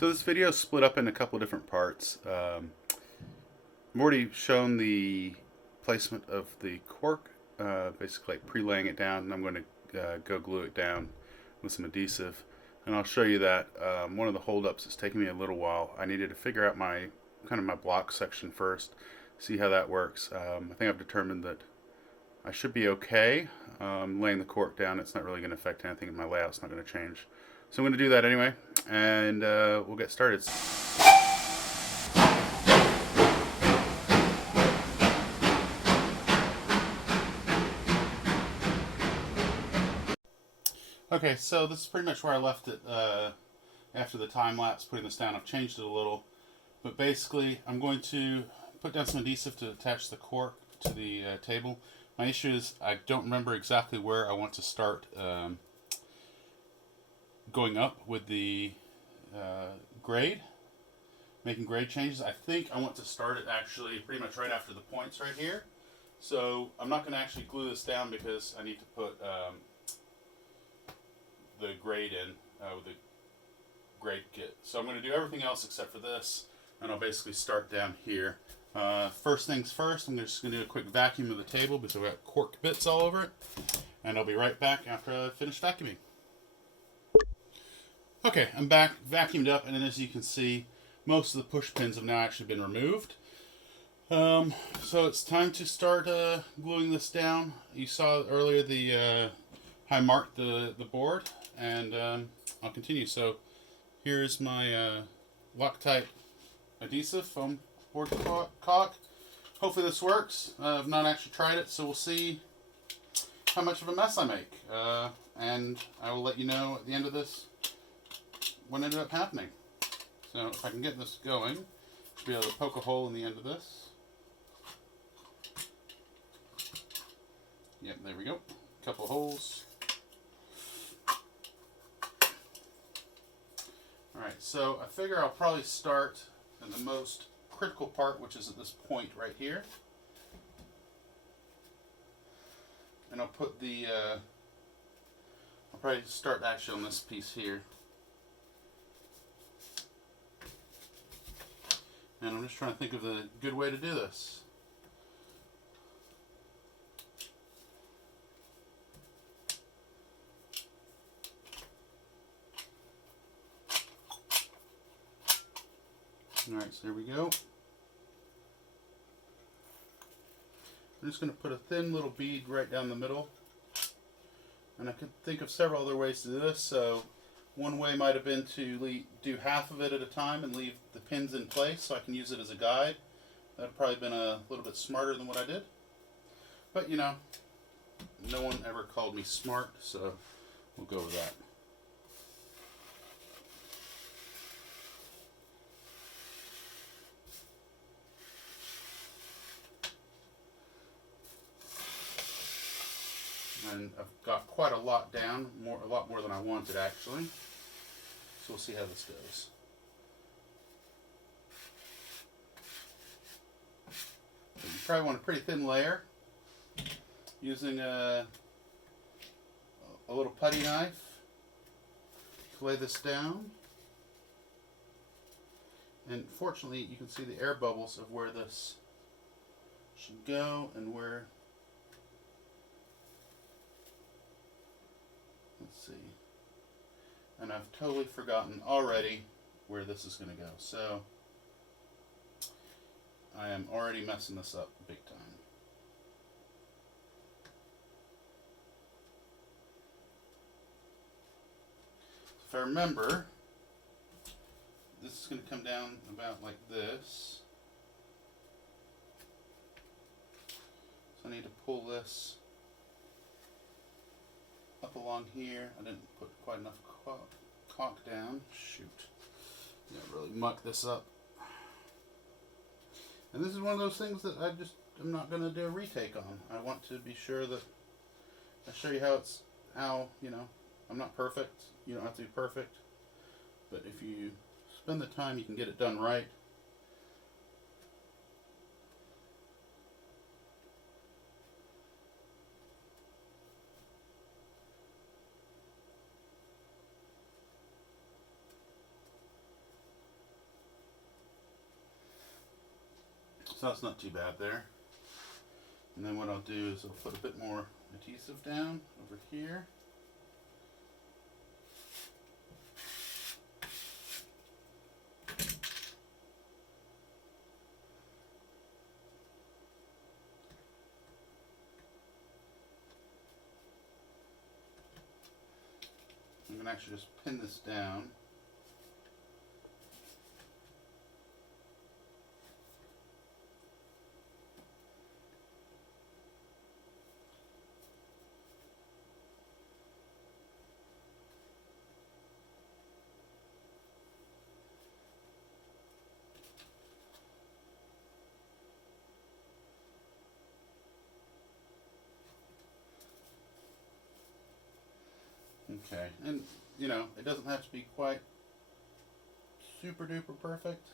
So this video is split up in a couple of different parts. I've already shown the placement of the cork, basically like pre-laying it down, and I'm going to go glue it down with some adhesive. And I'll show you that one of the holdups is taking me a little while. I needed to figure out my block section first, see how that works. I think I've determined that I should be okay laying the cork down. It's not really going to affect anything, and my layout's not going to change. So I'm going to do that anyway, and we'll get started. Okay, so this is pretty much where I left it after the time lapse putting this down. I've changed it a little, but basically I'm going to put down some adhesive to attach the cork to the table. My issue is I don't remember exactly where I want to start going up with the grade, making grade changes. I think I want to start it actually pretty much right after the points right here. So I'm not going to actually glue this down because I need to put the grade in with the grade kit. So I'm going to do everything else except for this, and I'll basically start down here. First things first, I'm just going to do a quick vacuum of the table because I've got cork bits all over it, and I'll be right back after I finish vacuuming. Okay, I'm back, vacuumed up, and as you can see, most of the push pins have now actually been removed. So it's time to start gluing this down. You saw earlier I marked the board, and I'll continue. So here's my Loctite adhesive foam board caulk. Hopefully this works. I've not actually tried it, so we'll see how much of a mess I make. And I will let you know at the end of this what ended up happening. So if I can get this going, should be able to poke a hole in the end of this. Yep, there we go. Couple of holes. Alright, so I figure I'll probably start in the most critical part, which is at this point right here. And I'll put I'll probably start actually on this piece here. And I'm just trying to think of the good way to do this. Alright, so there we go. I'm just going to put a thin little bead right down the middle. And I could think of several other ways to do this. So one way might have been to do half of it at a time and leave the pins in place so I can use it as a guide. That would have probably been a little bit smarter than what I did. But you know, no one ever called me smart, so we'll go with that. And I've got quite a lot down, a lot more than I wanted actually. So we'll see how this goes. So you probably want a pretty thin layer, using a little putty knife to lay this down. And fortunately you can see the air bubbles of where this should go and where. Let's see. And I've totally forgotten already where this is going to go. So I am already messing this up big time. If I remember, this is going to come down about like this. So I need to pull this up along here. I didn't put quite enough caulk down. Shoot. Yeah, really muck this up. And this is one of those things that I'm not going to do a retake on. I want to be sure that I show you how, you know, I'm not perfect. You don't have to be perfect. But if you spend the time, you can get it done right. So that's not too bad there. And then what I'll do is I'll put a bit more adhesive down over here. I'm going to actually just pin this down. Okay, and you know, it doesn't have to be quite super duper perfect.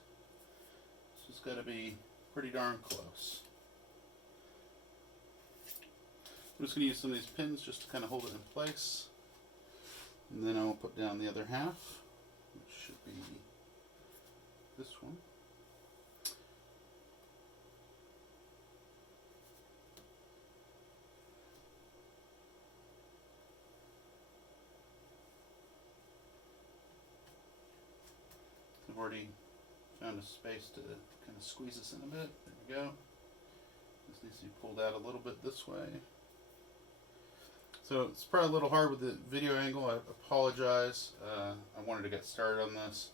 It's just got to be pretty darn close. I'm just going to use some of these pins just to kind of hold it in place. And then I'll put down the other half, which should be this one. I've already found a space to kind of squeeze this in a bit. There we go. This needs to be pulled out a little bit this way. So it's probably a little hard with the video angle. I apologize. I wanted to get started on this.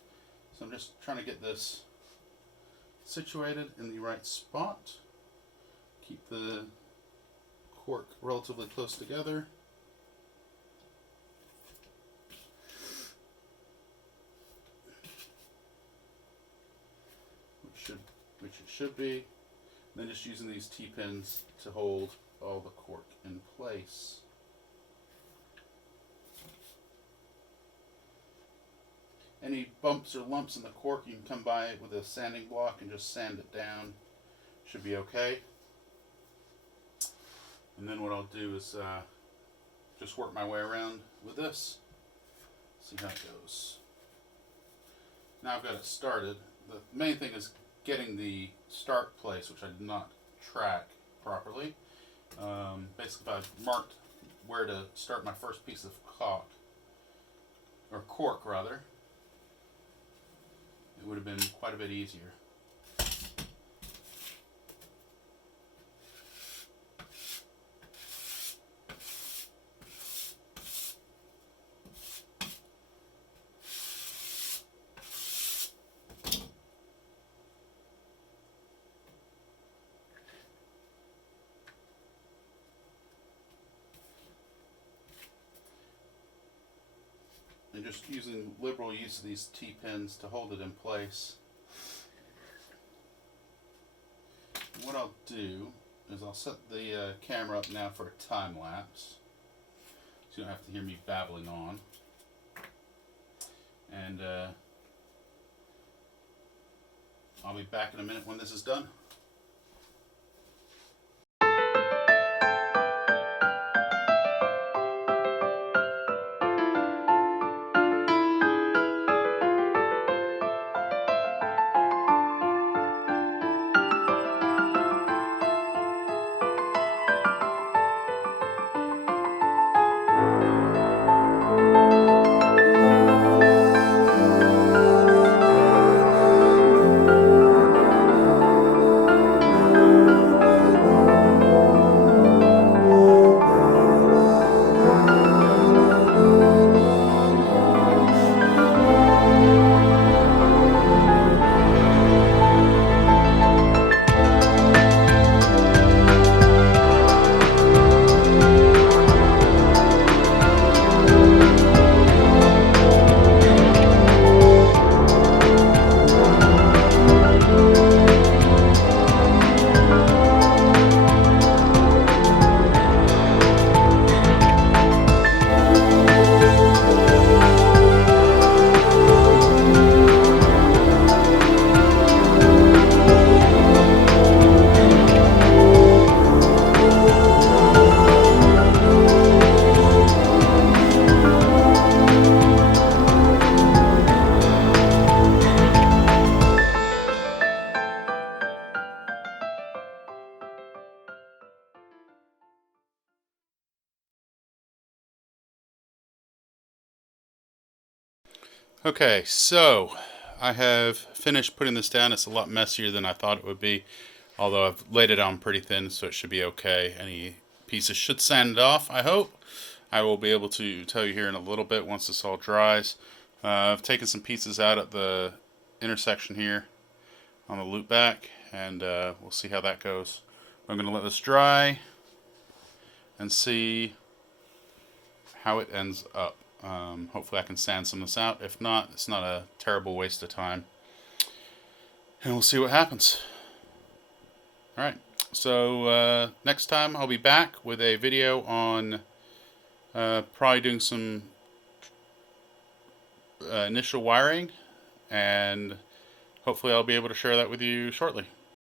So I'm just trying to get this situated in the right spot. Keep the cork relatively close together. Which it should be. And then just using these T-pins to hold all the cork in place. Any bumps or lumps in the cork, you can come by it with a sanding block and just sand it down. Should be okay. And then what I'll do is just work my way around with this. See how it goes. Now I've got it started. The main thing is getting the start place, which I did not track properly. Basically, if I marked where to start my first piece of caulk, or cork rather, it would have been quite a bit easier. And just using liberal use of these T-pins to hold it in place. And what I'll do is I'll set the camera up now for a time lapse, so you don't have to hear me babbling on. And I'll be back in a minute when this is done. Okay, so I have finished putting this down. It's a lot messier than I thought it would be, although I've laid it on pretty thin, so it should be okay. Any pieces should sand it off, I hope. I will be able to tell you here in a little bit once this all dries. I've taken some pieces out at the intersection here on the loop back, and we'll see how that goes. I'm going to let this dry and see how it ends up. Hopefully I can sand some of this out. If not, it's not a terrible waste of time. And we'll see what happens. Alright, so next time I'll be back with a video on probably doing some initial wiring, and hopefully I'll be able to share that with you shortly.